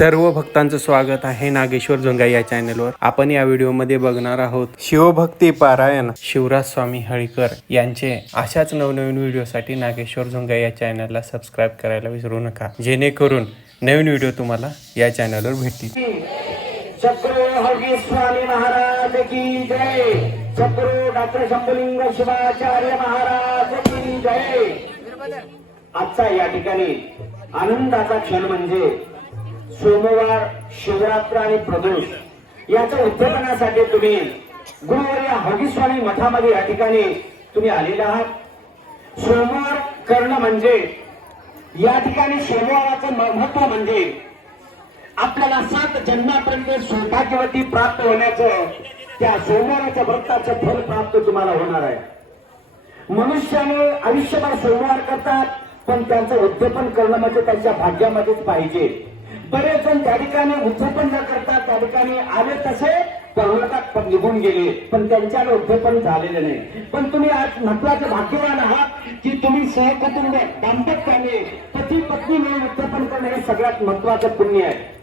सर्व भक्तांचं स्वागत आहे नागेश्वर जोंगा या चॅनलवर। आपण या व्हिडिओमध्ये बघणार आहोत शिवभक्ती पारायण शिवराज स्वामी हळीकर यांचे। अशाच नवनवीन व्हिडिओसाठी नागेश्वर जोंगा या चॅनलला सबस्क्राइब करायला विसरू नका, जेणेकरून नवीन व्हिडिओ तुम्हाला या चॅनलवर भेटतील। छत्रपती स्वामी महाराज की जय। छत्रपती डॉक्टर शंभुलिंग शिवाचार्य महाराज की जय। आजचा या ठिकाणी आनंदाचा क्षण म्हणजे सोमवार, शिवरात्र आणि प्रदोष याच्या उद्यापनासाठी तुम्ही गुरुवर्य हळीस्वामी मठामध्ये या ठिकाणी तुम्ही आलेला आहात। सोमवार करणं म्हणजे या ठिकाणी सोमवाराचं महत्व म्हणजे आपल्याला 7 जन्मापर्यंत सौभाग्यवती प्राप्त होण्याचं, त्या सोमवाराच्या व्रताचं फल प्राप्त तुम्हाला होणार आहे। मनुष्याने आयुष्यभर सोमवार करतात, पण त्यांचं उद्यापन करणं म्हणजे त्यांच्या भाग्यामध्येच पाहिजे। बरेच जण त्या ठिकाणी उद्यापन न करतात, त्या ठिकाणी आले तसे परलोकात निघून गेले, पण त्यांच्याला उद्यापन झालेलं नाही। पण तुम्ही आज महत्वाचं भाग्यवान आहात की तुम्ही सहकुटुंब दाम्पत्याने पती पत्नी मिळून उद्यापन करणं हे सगळ्यात महत्वाचं पुण्य आहे।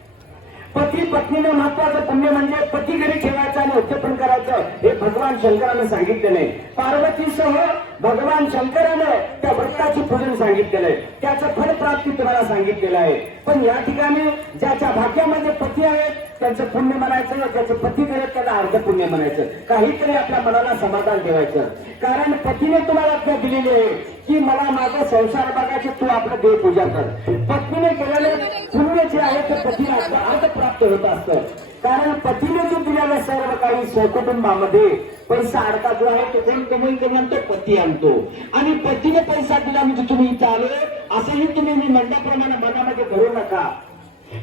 पती पत्नीने महत्वाचं पुण्य म्हणजे पती घरी ठेवायचं आणि उद्यापन करायचं, हे भगवान शंकराने सांगितलेलं आहे। पार्वतीसह भगवान शंकराने त्या व्रताची पूजन सांगितलेलं आहे, त्याचं फलप्राप्ती तुम्हाला सांगितलेलं आहे। पण या ठिकाणी ज्याच्या भाग्यामध्ये पती आहेत त्यांचं पुण्य म्हणायचं, त्याचे पती करत त्याला अर्ध पुण्य म्हणायचं। काहीतरी आपल्या मनाला समाधान ठेवायचं, कारण पतीने तुम्हाला आज्ञा दिलेली आहे की मला माझा संसार बघायचे, तू आपलं देवपूजा कर। पत्नीने केलेले पुण्य जे आहे ते पतीला अर्ध प्राप्त होत असतं, कारण पतीने जे दिलेलं सर्व काही सहकुटुंबामध्ये पैसा अडका जो आहे तो कोण कमवून म्हणतो, पती आणतो। आणि पतीने पैसा दिला म्हणजे तुम्ही इथं आले असंही तुम्ही मी म्हणण्याप्रमाणे मनामध्ये धरू नका,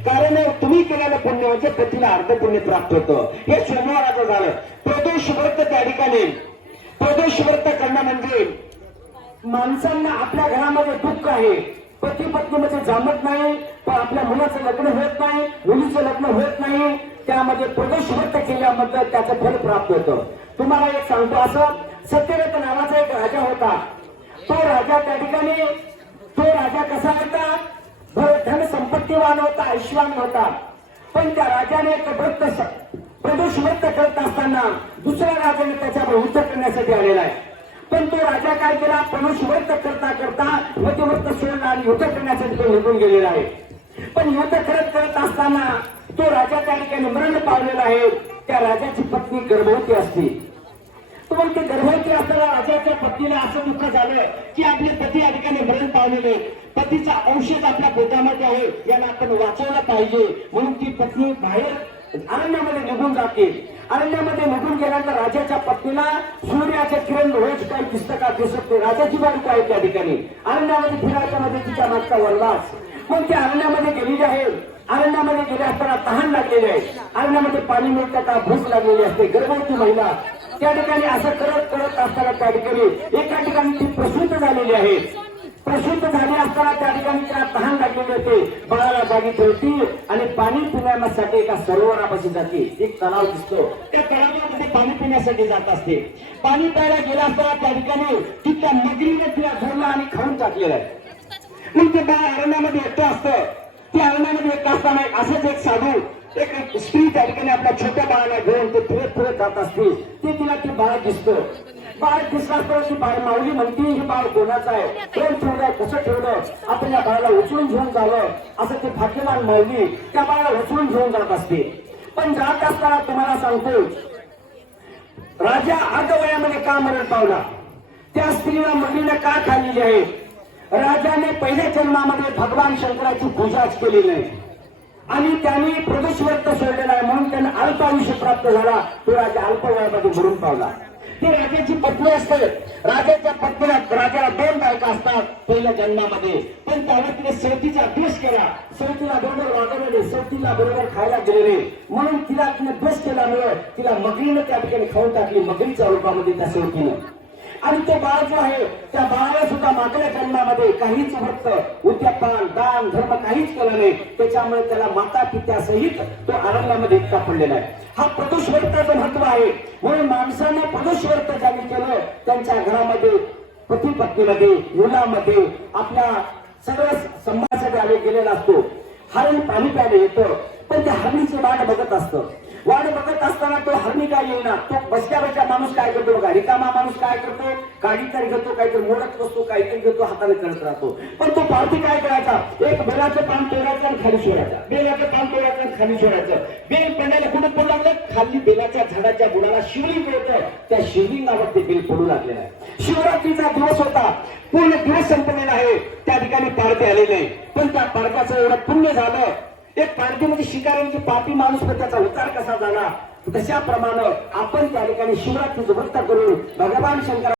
कारण तुम्ही केलेलं पुण्य म्हणजे पतीला अर्ध पुण्य प्राप्त होतं। हे सोमवाराचं झालं। प्रदोष व्रत त्या ठिकाणी प्रदोष व्रत करणं म्हणजे माणसांना आपल्या घरामध्ये दुःख आहे, पती पत्नीमध्ये जमत नाही, पण आपल्या मुलाचं लग्न होत नाही, मुलीचं लग्न होत नाही, त्यामध्ये प्रदोष व्रत केल्यामध्ये त्याचं फल प्राप्त होतं। तुम्हाला एक सांगतो, असं सत्यव्रत नावाचा एक राजा होता। तो राजा त्या ठिकाणी कसा होता, धन संपत्तीवान होता, ऐश्वान होता। पण त्या राजाने एक प्रदोष व्रत करत असताना दुसऱ्या राजाने त्याच्यावर युद्ध करण्यासाठी आलेला आहे। पण तो राजा काय केला, प्रदोष व्रत करता करता व्रत सोडला आणि युद्ध करण्यासाठी तो निघून गेलेला आहे। पण युद्ध करत असताना तो राजा त्या ठिकाणी मरण पावलेला आहे। त्या राजाची पत्नी गर्भवती असते। पण ते गर्भवती असताना राजाच्या पत्नीला असं दुःख झालं की आपले पती या ठिकाणी मरण पावलेले, पतीचा औषध आपल्या पोटामध्ये आहे, याला आपण वाचवलं पाहिजे, म्हणून ती पत्नी बाहेर अरण्यामध्ये निघून जाते। अरण्यामध्ये निघून गेल्यानंतर राजाच्या पत्नीला सूर्याचे किरण रोज काही पुस्तकात दिसत नाही। राजाची बायको आहे त्या ठिकाणी अरण्यामध्ये फिरायच्या मध्ये तिच्या मागचा वनवास। मग ती अरण्यामध्ये गेलेली आहे। अरण्यामध्ये गेले असताना तहान लागलेली आहे, अरण्यामध्ये पाणी मिळतं का भूक लागलेली असते। गर्भवती महिला त्या ठिकाणी असं करत असताना त्या ठिकाणी एका ठिकाणी ती प्रसूत झालेली आहे। प्रसूत झाली असताना त्या ठिकाणी त्याला तहान लागलेली होते, बाळाला जागी ठेवती आणि पाणी पिण्यासाठी एका सरोवरापाशी जाते। एक तलाव दिसतो, त्या तलावामध्ये पाणी पिण्यासाठी जात असते। पाणी प्यायला गेला असताना त्या ठिकाणी तिथल्या मगरीने तिला धरलं आणि खाऊन टाकलेलं आहे। मग ते बाळ अरण्यामध्ये एकटं असतं। त्या अरण्यामध्ये एकटं असताना असंच एक साधू, एक स्त्री त्या ठिकाणी आपल्या छोट्या बाळाला घेऊन ते फिरत जात असते। ते तिला ते बाळ दिसतं। बाळ दिसला असताना ती बाळ माऊली म्हणते, हे बाळ कोणाचं आहे, कोण ठेवलंय, कसं ठेवलं, आपण या बाळाला उचलून घेऊन जावं असं ते भाग्यवान माऊली त्या बाळाला उचलून घेऊन जात असते। पण जात असताना तुम्हाला सांगतो, राजा अर्धवयामध्ये का मरण पावला, त्या स्त्रीला मुलीने का खाल्लेली आहे। राजाने पहिल्या जन्मामध्ये भगवान शंकराची पूजाच केलेली नाही आणि त्यांनी प्रदोष व्रत सोडलेला आहे, म्हणून त्यांना अल्प आयुष्य प्राप्त झाला। तो राजा अल्प वयामध्ये मरून पावला। ती राजाची पत्नी असते। राजाच्या पत्नीला राजाला 2 बायका असतात पहिल्या जन्मामध्ये, पण त्याला तिने सवतीचा द्वेष केला। सवतीला बरोबर वागवलेले, सवतीला बरोबर खायला गेलेले, म्हणून तिला तिने द्वेष केल्यामुळे तिला मगरीने त्या ठिकाणी खाऊन टाकली, मगरीच्या रूपामध्ये त्या सवतीनं। आणि तो बाळ जो आहे त्या बाळाला सुद्धा मागल्या जन्मामध्ये काहीच व्रत उद्यापन दान धर्म काहीच केलं नाही, त्याच्यामुळे त्याला माता पित्यासहित तो अरण्यामध्ये एकटा पडलेला आहे। हा प्रदोष व्रताचं महत्व आहे। म्हणून माणसाने प्रदोष व्रत ज्यांनी केलं त्यांच्या घरामध्ये पती पत्नीमध्ये मुलामध्ये आपल्या सर्व समाजासाठी आले गेलेला असतो। हरण पाणी प्यायला येतं, पण त्या हरणीची वाट बघत असतं. वाट बघत असताना तो हरणी काय येईना. तो बसल्या बसल्या माणूस काय करतो बघा, रिकामा माणूस काय करतो, गाडी तरी घेतो, काहीतरी मोडत बसतो, काहीतरी घेतो, हाताने करत राहतो. पण तो पारधी काय करायचा, एक बेलाचं पान तोडायचं आणि खाली सोडायचं, बेलाचं पान तोडायचं आणि खाली सोडायचं. बेल पडल्याला कुठं पडू लागलं, खाली बेलाच्या झाडाच्या बुडाला शिवलिंग होतं, त्या शिवलिंगावर ते बेल पडू लागलेलं आहे. शिवरात्रीचा दिवस होता, पूर्ण दिवस संपलेला आहे, त्या ठिकाणी पारधी आलेले आहे. पण त्या पारध्याचं एवढं पुण्य झालं. एक पारधी म्हणजे शिकारी म्हणजे पापी माणूस, पण त्याचा उद्धार कसा झाला, तशाप्रमाणे आपण त्या ठिकाणी शिवरात्रीचं व्रत करून भगवान शंकर